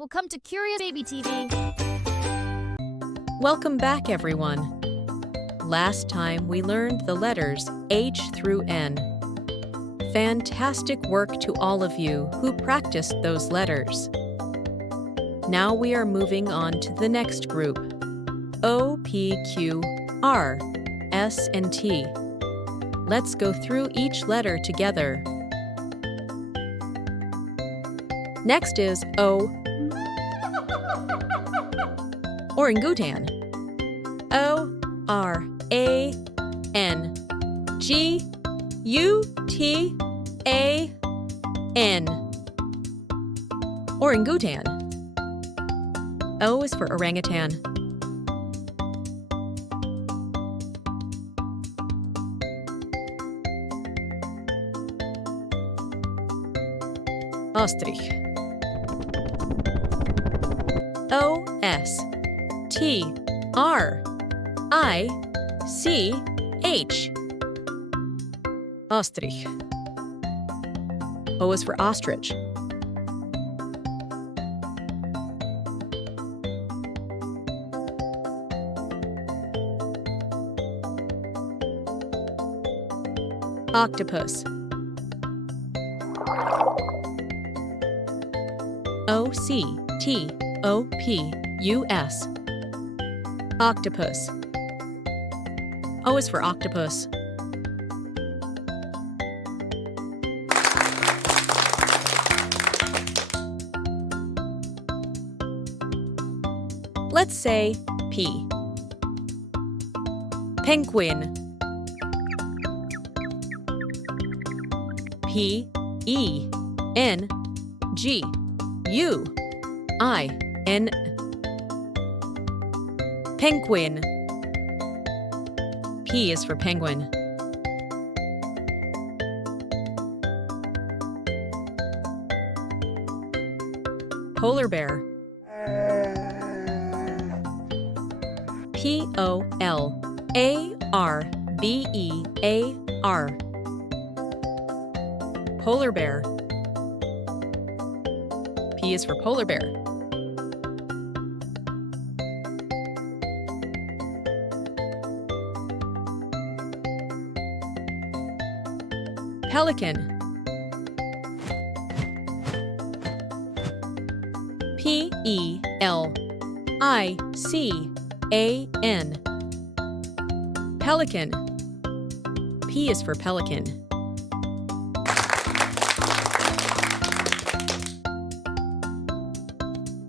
Welcome to Curious Baby TV. Welcome back, everyone. Last time we learned the letters H through N. Fantastic work to all of you who practiced those letters. Now we are moving on to the next group, O, P, Q, R, S, and T. Let's go through each letter together. Next is O, orangutan. O-R-A-N-G-U-T-A-N. Orangutan. O is for orangutan. Ostrich. O-S-T-R-I-C-H. Ostrich. O is for ostrich. Octopus. O-C-T-O-P-U-S. Octopus. O is for octopus. Let's say P. Penguin. P-E-N-G-U-I-N. Penguin. P is for penguin. Polar bear. P-O-L-A-R-B-E-A-R. Polar bear. P is for polar bear. Pelican. P-E-L-I-C-A-N. Pelican. P is for pelican.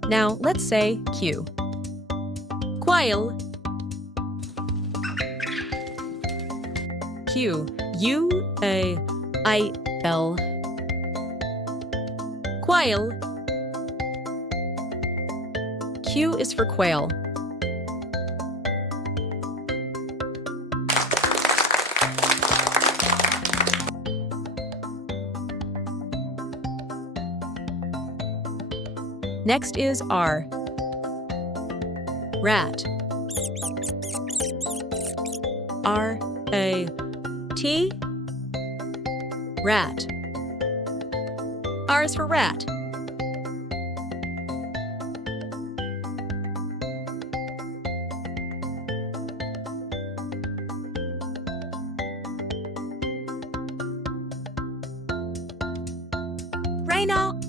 Now let's say Q. Quail. Q. U-A-I-L. Quail. Q is for quail. Next is R. Rat. R-A-T. Rat. R is for rat. Rhino.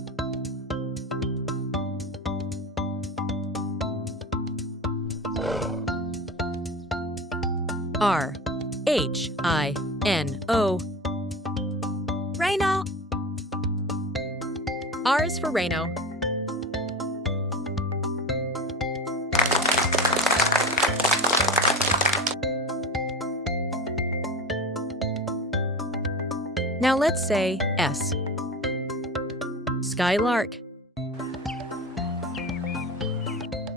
R-H-I-N-O. Rhino. R is for rhino. Now let's say S. Skylark.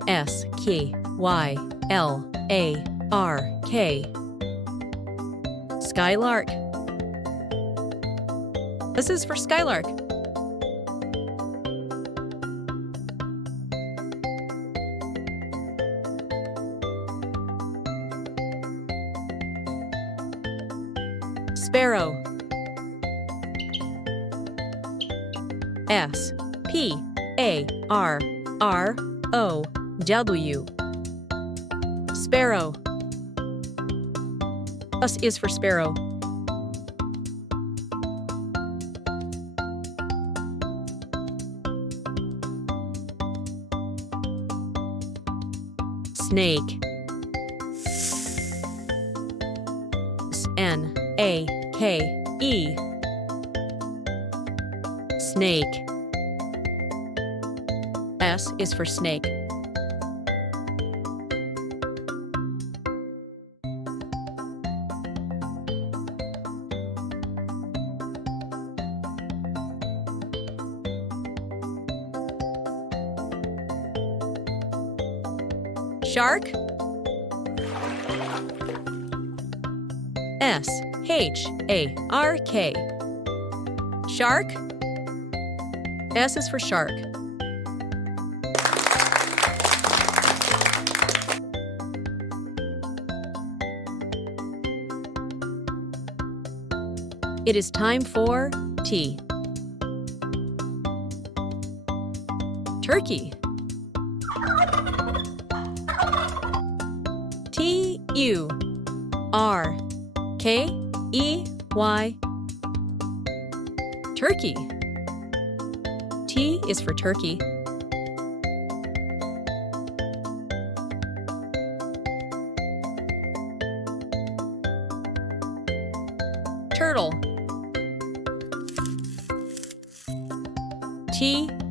S-K-Y-L-A-R-K. Skylark. This is for skylark. Sparrow. S-P-A-R-R-O-W. S-P-A-R-R-O-W. Sparrow. S is for sparrow. Snake. S-N-A-K-E. Snake. S is for snake. Shark. S-H-A-R-K. Shark. S is for shark. It is time for T. Turkey. T-U-R-K-E-Y. Turkey. T is for turkey. Turtle. T-U-R-T-L-E.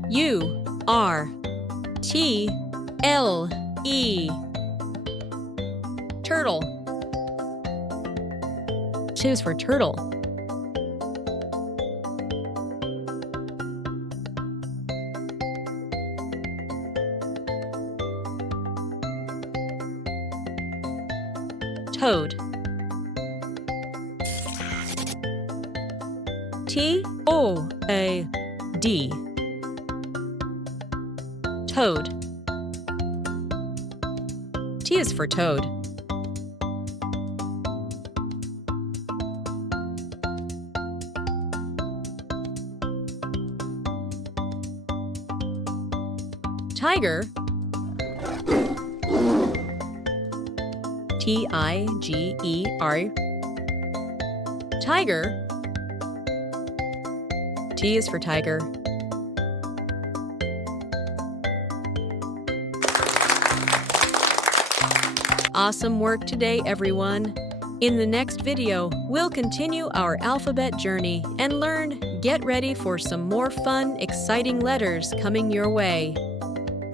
Turtle. T is for turtle. Toad. T-O-A-D. Toad. T is for toad. Tiger. T-I-G-E-R. Tiger. T is for tiger. Awesome work today, everyone. In the next video, we'll continue our alphabet journey and learn. Get ready for some more fun, exciting letters coming your way.